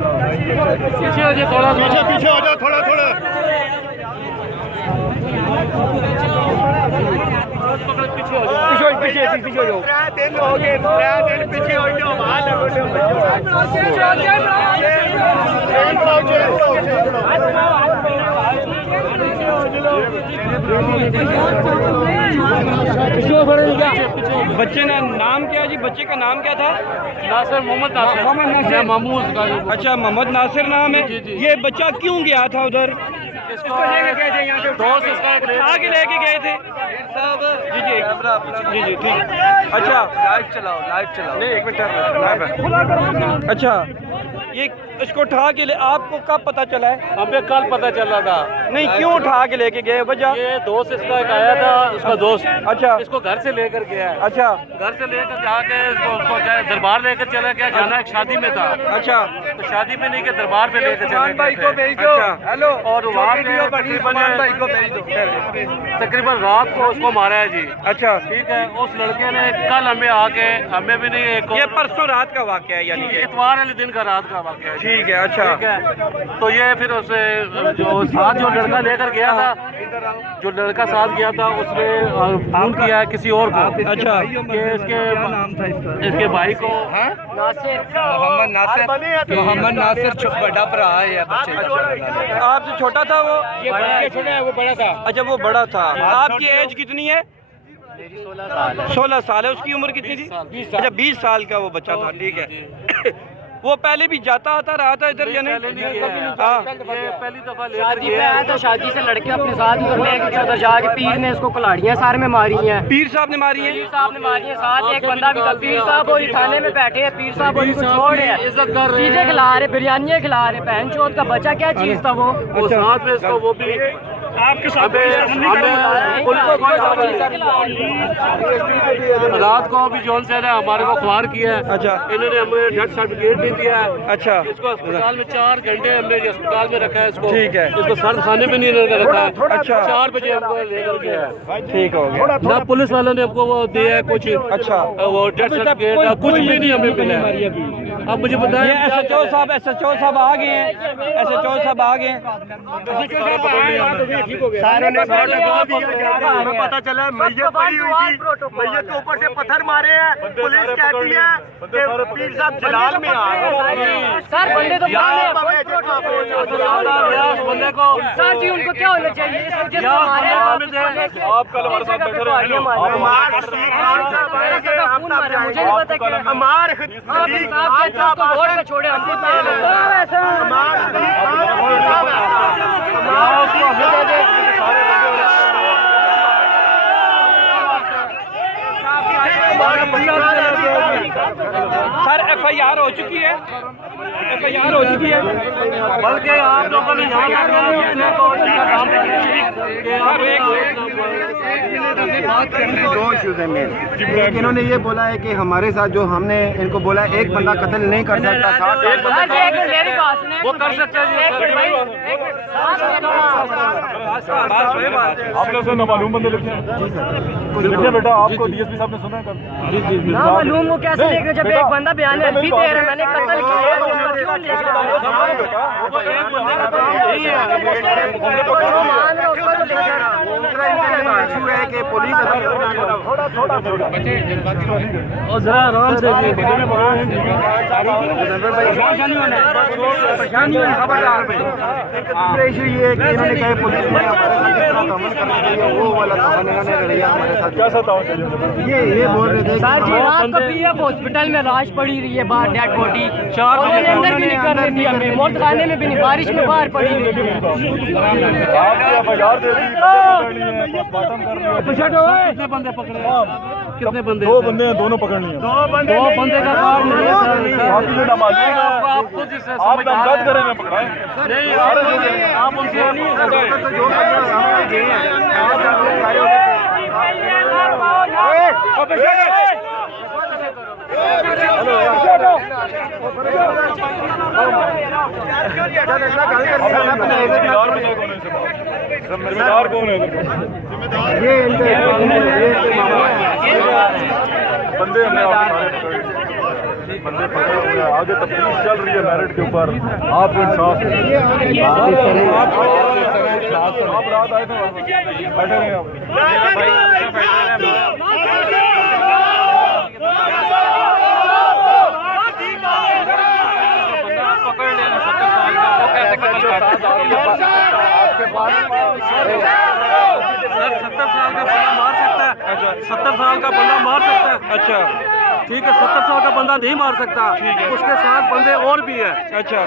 पीछे हो जाओ थोड़ा, पीछे हो जाओ थोड़ा थोड़ा। पीछे हो जाओ, पीछे हो जाओ। दिन हो गए, दिन पीछे हो जाओ। बच्चे का नाम क्या है जी? बच्चे का नाम क्या था? नासिर, मोहम्मद नासिर। मामूद का। अच्छा, मोहम्मद नासिर नाम है। ये बच्चा क्यों गया था उधर? इसको दोस्त इसका आगे लेके गए थे जी जी जी ठीक। अच्छा लाइव चलाओ नहीं, एक मिनट। अच्छा, ये इसको उठा के ले, आपको कब पता चला है? हमें कल पता चला था। नहीं, क्यों उठा के लेके गए वजह? ये दोस्त इसका एक आया था, इसका दोस्त। अच्छा इसको घर से लेकर गया है। अच्छा घर से लेकर जाके उसको दरबार लेकर चला गया। जाना एक शादी में था। अच्छा तो शादी में नहीं के दरबार पे लेकर चला गया। अच्छा। हेलो, और वहाँ पे तकरीबन रात को उसको मारा है जी। अच्छा ठीक है। उस लड़के ने कल हमें आके, हमें भी नहीं, एक ये परसों रात का वाक़या है यानी कि? इतवार वाले दिन का रात का वाक़या है। ठीक है। अच्छा ठीक है। तो ये फिर उसे जो साथ जो लड़का लेकर गया था, जो लड़का साथ गया था, उसने फोन किया है किसी और को। अच्छा कि इसके भाई को मोहम्मद नासिर बड़ा भरा है बच्चे। आपसे छोटा था वो? ये छोटा है, वो बड़ा था। अच्छा, वो बड़ा था। आपकी एज कितनी है? 16 साल है। उसकी उम्र कितनी थी? 20 अच्छा, 20 साल का वो बच्चा था। ठीक है। वो पहले भी जाता आता रहा था इधर या नहीं? हाँ। पहली दफा शादी पे आया था, शादी से लड़के अपने साथ ही लेके उधर जाके पीर ने इसको कुल्हाड़ियाँ सार में मारी हैं। पीर साहब ने मारी है? पीर साहब ने मारी है। साथ एक बंदा भी था। पीर साहब और थाने में बैठे हैं। पीर साहब और इनको छोड़ रहे हैं, इज्जत कर रहे चीजें खिला रहे, बिरयानियाँ खिला रहे। बहन चौथ का बच्चा क्या चीज था वो? साथ में इसको वो भी आपके साथ रात को अभी जौन से हमारे को ख्वार किया है। अच्छा। इन्होंने हमें डेथ सर्टिफिकेट भी दिया है। अच्छा। इसको अस्पताल में 4 घंटे हमने अस्पताल में रखा है। इसको ठीक है। इसको सर्द खाने में नहीं रखा है। अच्छा। 4 बजे हमको लेकर गया है। ठीक हो गया। ना पुलिस वालों ने हमको वो दिया है कुछ। अच्छा। वो डेथ सर्टिफिकेट कुछ भी नहीं हमें मिला है। अब मुझे ये बताया SHO साहब आ गए हैं। SHO साहब आ गए हैं। हमें पता चला मैयत पड़ी हुई थी, मैयत के ऊपर से पत्थर मारे हैं। पुलिस कहती है कि पीर साहब जलाल में आ सर बंदे तो बंदे को सर जी उनको क्या होना चाहिए? आप कल हमारे साथ बैठे रहे। मुझे नहीं पता क्या हमारे वोट में छोड़े हमको सर FIR हो चुकी है। FIR हो चुकी है। बल्कि आप लोगों ने यहाँ दो इश्यूज हैं मेन। एक इन्होंने ये बोला है कि हमारे साथ जो हमने इनको बोला है एक बंदा कत्ल नहीं कर सकता, 60 वो कर सकते हैं। आप लोग से नामालूम बंदे लिखते हैं लिखिए बेटा, आपको DSP साहब ने सुना है कल? ना मालूम वो कैसे लेकर जब एक बंदा बयान दे रहा है मैंने कत्ल किया है तो उसको क्यों ले रहा है कि पुलिस दूसरा इशू ये है कि इन्होंने कहा पुलिस ने हमारे साथ किस तरह ताउन करना चाहिए, वो वाला ताउन इन्होंने रवैया हमारे साथ क्या सा ताउन ये बोल रहे थे सर जी रात को PF हॉस्पिटल में लाश पड़ी रही है बाहर, डेड बॉडी अंदर भी नहीं कर रही थी, हमें मौत खाने में भी नहीं, बारिश में बाहर पड़ी रही थी। कितने बंदे पकड़े? कितने बंदे? 2 बंदे हैं, दोनों पकड़ लिए। 2 बंदे का काम नहीं है। आप खुद जिससे आप नामजद करें मैं पकड़ाएं नहीं, आप उनसे जिम्मेदार कौन है? ये बंदे हमने बंदे पकड़े हुए हैं, आगे तफ्तीश चल रही है मेरिट के ऊपर। आप इंसाफ आप रात आए थे बैठे हैं पकड़ लेना 70 साल का, वो कैसे कत्ल कर सकते हैं? सर 70 साल का बंदा मार सकता है? अच्छा 70 साल का बंदा मार सकता है? अच्छा ठीक है, 70 साल का बंदा नहीं मार सकता, उसके साथ बंदे और भी है। अच्छा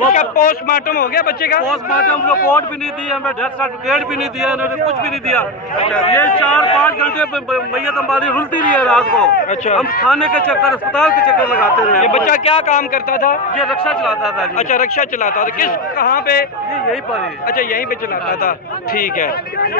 वो क्या पोस्टमार्टम हो गया बच्चे का? पोस्टमार्टम रिपोर्ट भी नहीं दी, हमें डेथ सर्टिफिकेट भी नहीं दिया, इन्होंने कुछ भी नहीं दिया। ये 4-5 घंटे मैयत हमारी रुलती रही है रात को। अच्छा हम थाने के चक्कर, अस्पताल के चक्कर लगाते रहे। ये बच्चा क्या काम करता था? ये रिक्शा चलाता था जी। अच्छा रिक्शा चलाता था, किस कहाँ पे? ये यहीं पर ही। अच्छा यहीं पे चलाता था, ठीक है।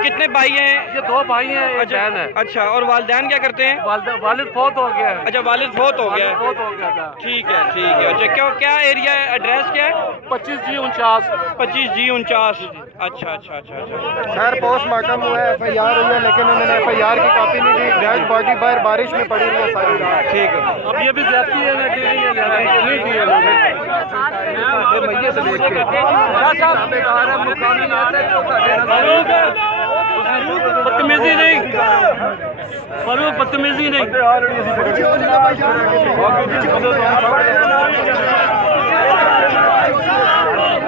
कितने भाई हैं? ये 2 भाई हैं, एक बहन है। अच्छा और वालिदैन क्या करते हैं? वालिद फौत हो गया है। अच्छा वालिद फौत हो गया है, फौत हो गया था। ठीक है ठीक है। अच्छा क्या एरिया है, एड्रेस क्या है? 25G49। 25G49। अच्छा अच्छा अच्छा अच्छा। सर पोस्टमार्टम हुआ है, FIR हुई है, लेकिन उन्होंने FIR की कॉपी नहीं दी। डेड बॉडी बाहर बारिश में पड़ी हुई है सारी रात। ठीक है। अब ये भी ज्यादती है ना कि नहीं दी है बदतमीजी नहीं, फरूक बदतमीजी नहीं।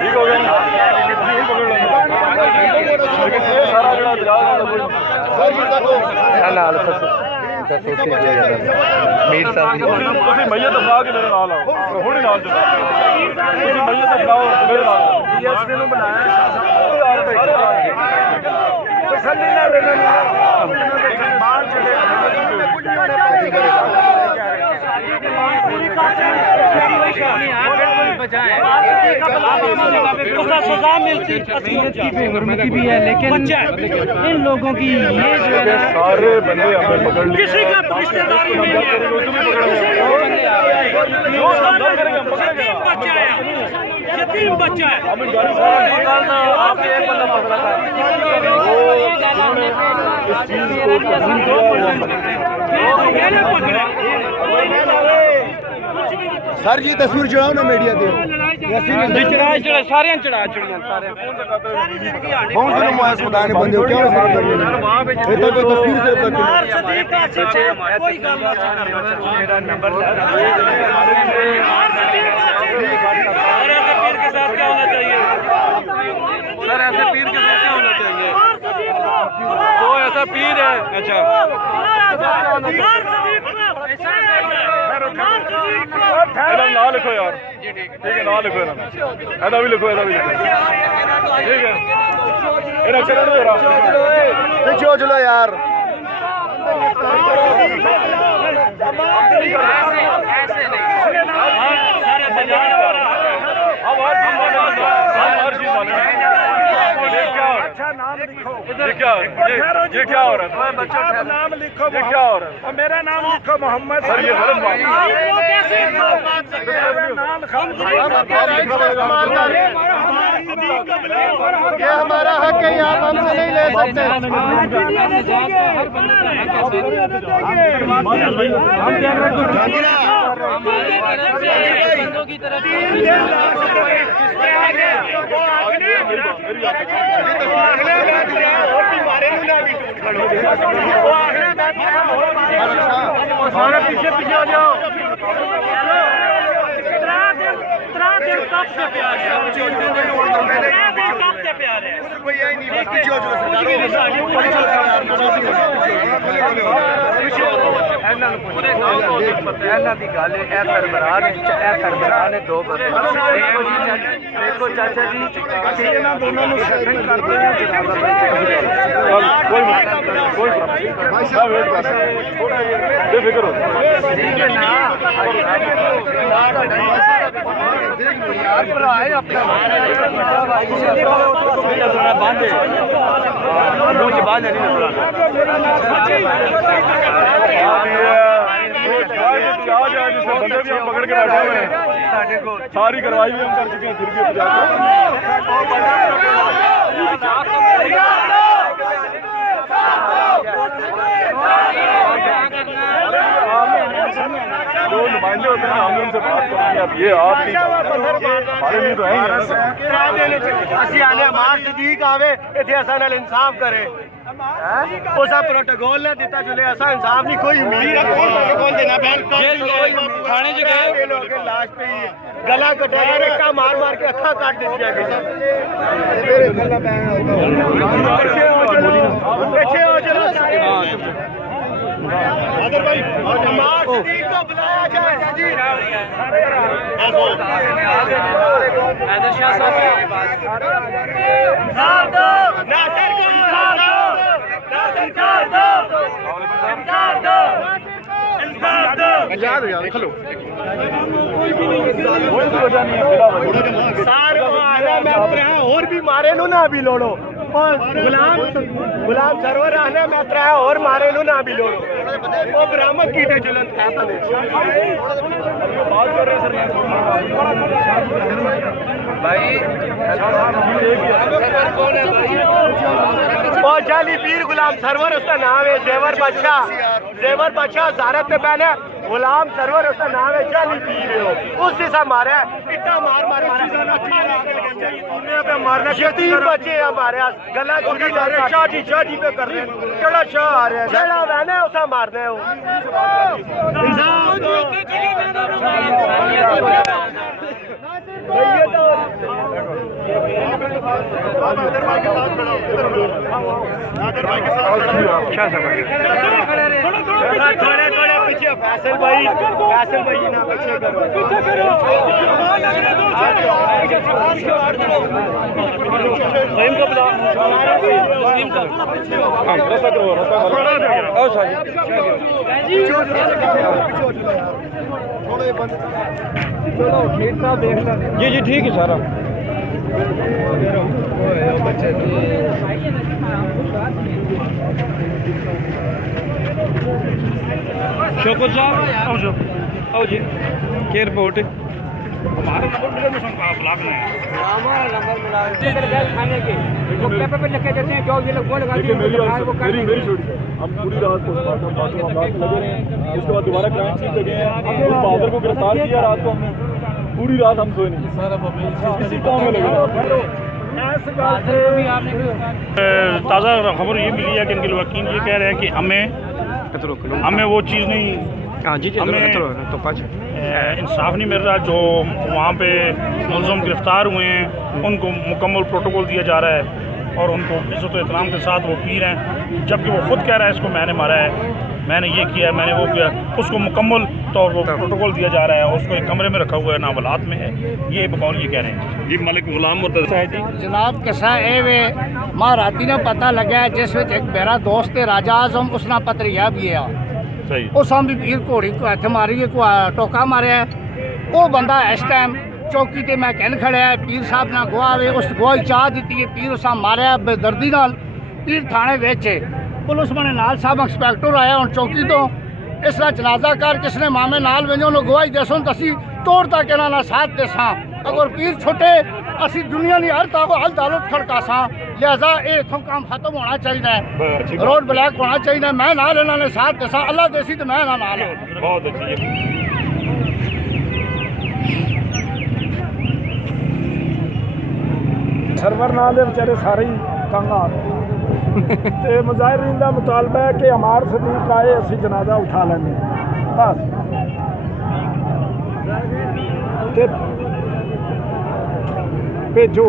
ठीक हो गया सारा मीर साहब ਤੁਸੀਂ ਮਈਅਤ ਦਫਨਾ ਕੇ ਮੇਰੇ ਨਾਲ ਆਓ, ਹੁਣੇ ਨਾਲ ਚਲੋ। ਤੁਸੀਂ ਮਈਅਤ ਦਫਨਾਓ ਮੇਰੇ ਨਾਲ। DSP ਨੂੰ ਬਣਾਇਆ ਤਸੱਲੀ ਨਾਲ ਇਹਨਾਂ ਨੂੰ ਬਾਹਰ ਚਲੇ ਕੁਝ ਨਹੀਂ ਹੋਣੇ सजा मिलती की भी है, लेकिन इन लोगों की ये जो है सारे बंदे हमें पकड़ लिए। किसी का रिश्तेदारी नहीं है, यतीम बच्चा है। आपने एक बंदा पकड़ा था, सर जी तस्वीर चढ़ाओ ना मीडिया दे चढ़ा सारे चढ़ा चढ़िया सारे कौन से नमाज खुदा ने बंदे हो क्या ये तो कोई तस्वीर से कोई गल मेरा नंबर ऐसे पीर के साथ क्या होना चाहिए? सर ऐसे पीर के साथ क्या होना चाहिए? तो ऐसा पीर है। अच्छा ਇਹਦਾ ਨਾਂ ਲਿਖੋ ਯਾਰ। ਠੀਕ ਹੈ ਨਾਂ ਲਿਖੋ ਇਹਦਾ, ਇਹਦਾ ਵੀ ਲਿਖੋ, ਇਹਦਾ ਵੀ ਲਿਖੋ। ਠੀਕ ਹੈ ਇਹਦਾ ਚਲੋ ਯਾਰ पीछे हो चलो यार। ये क्या हो रहा है? नाम लिखो, ये क्या हो रहा है? और मेरा नाम लिखो मोहम्मद। सर ये गलत बात है। ये हमारा हक है, आप हमसे नहीं ले सकते। पीछे पीछे हो जाओ। ਇਹਨਾਂ ਦੀ ਗੱਲ ਇਹ ਸਰਬਰਾਹ ਨੇ 2 ਬੰਦੇ ਦੇਖੋ ਚਾਚਾ ਜੀ, ਅਸੀਂ ਇਹਨਾਂ ਦੋਨਾਂ ਨੂੰ ਸੈਸ਼ਨ ਕਰਦੇ ਹਾਂ। कोई वेट कर बेफिक्र हो। ठीक है ना यार भरा है अपना बांधे मुझे बांध नहीं बंदे भी हम पकड़ के बैठे हुए हैं, सारी कार्रवाई भी हम कर चुके हैं। फिर भी जो नुमाइंदे होते हैं हम उनसे बात करेंगे। अब ये आपकी हमारे लिए तो है ਅਸੀਂ ਆਨੇ ਮਾਰ ਸਦੀਕ ਆਵੇ ਇੱਥੇ ਅਸਾਂ ਨਾਲ ਇਨਸਾਫ ਕਰੇ ਉਸਾ ਪ੍ਰੋਟੋਕੋਲ ਨੇ ਦਿੱਤਾ ਜੁਲੇ ਅਸਾਂ ਇਨਸਾਫ ਨਹੀਂ ਕੋਈ ਉਮੀਦ ਪ੍ਰੋਟੋਕੋਲ ਦੇਣਾ ਬੈਨ थाने च गए ਇਹ ਲੋਕ ਲਾਸ਼ ਪਈ ਹੈ ਗਲਾ ਕਟਾਇਆ ਰੱਕਾ ਮਾਰ ਮਾਰ ਕੇ ਅੱਖਾਂ ਕੱਟ ਦਿੱਤੀਆਂ ਗਈਆਂ ਪਿੱਛੇ ਹੋ ਚਲੋ अदर भाई मार सदीक को बुलाया जाए जी हैदर शाह साहब नासिर को याद यार खलो सार को आना मैं त्रै और भी मारे नु ना भी लोड़ो और गुलाम सरवर आने में त्रै और मारे नु ना भी लोड़ो वो बरामद कीते चलन था बने बात कर रहे सर भाई और जाली पीर गुलाम सरवर उसका नाम है जेवर बादशाह ज़ारत पे बहन है गुलाम सरवर उसका नाम है जाली पीर हो उस जैसा मारा है इतना मार मारना यतीम बच्चे हमारे गला चुरी चाटी पे कर रहे हैं केड़ा शाह आ रहा है जेड़ा बहन है उसा मारना है थोड़े पीछे फैसल भाई ना पीछे करो जी जी ठीक है सारा शोकत साहब आओ जी क्या रिपोर्ट है हमारा नंबर मिला तो सुन आप ब्लॉक में हमारा नंबर मिला खाने के वो पेपर पे लिख के देते हैं जो ये लोग वो लगा देखिए मेरी छोटी हम पूरी रात पोस्टमार्टम लगे रहे हैं उसके बाद दोबारा क्राइम सीन पे गए हैं उस बहादुर को गिरफ्तार किया रात को हमने पूरी रात हम सोए नहीं इसी काम में लगे ताज़ा खबर ये मिली है कि इनके वकील ये कह रहे हैं कि हमें वो चीज़ नहीं हाँ जी हमें इंसाफ नहीं मिल रहा जो वहाँ पे मुलज़म गिरफ्तार हुए हैं उनको मुकम्मल प्रोटोकॉल दिया जा रहा है और उनको इज़्ज़त एहतराम के साथ वो पी रहे हैं जबकि वो खुद कह रहा है इसको मैंने मारा है मैंने ये किया है मैंने वो किया उसको मुकम्मल तौर पर प्रोटोकॉल दिया जा रहा है उसको एक कमरे में रखा हुआ है ना वलात में है ये बकौल ये कह रहे हैं जी मलिक गुलाम मुर्तज़ा है जी जनाब किसा ए मां राती ने पता लगा जिस विच एक मेरा दोस्त है राजा आजम उसना पत्रिया भी है सही उस हम भी पीर घोड़ी को हथ मारी को टोका मारिया वो बंदा इस टाइम चौकी ते मैं कहन खड़ा है पीर साहब ने गवाह है उस गवाही चाह दी है पीर उस मारिया बेदर्दी नाल पीर थाने विच पुलिस बने नाल साहब इंस्पैक्टर आया हूँ चौकी तो इसका जनाजा कर किसने मामे नाल वजो गवाही दसो तो असी तोड़ तक इन्होंने साथ देसा अगर पीर छुटे असी दुनिया की हर हल तालुक खड़कासा लिहाजा ये इतों काम खत्म होना चाहिए रोड ब्लैक होना चाहिए मैं नाल इन्होंने साथ देसा अल्लाह देसी तो मैं नाल बहुत अच्छी ਸਰਵਰ ਨਾਲ ਦੇ ਵਿਚਾਰੇ ਸਾਰੇ ਹੀ ਤੰਗ ਆ ਰਹੇ ਤੇ ਮੁਜ਼ਾਹਿਰੀਨ ਦਾ ਮੁਤਾਲਬਾ ਹੈ ਕਿ ਹਮਾਰ ਸਦੀਕ ਆਏ ਅਸੀਂ ਜਨਾਜ਼ਾ ਉਠਾ ਲੈਂਦੇ ਬਸ ਤੇ ਭੇਜੋ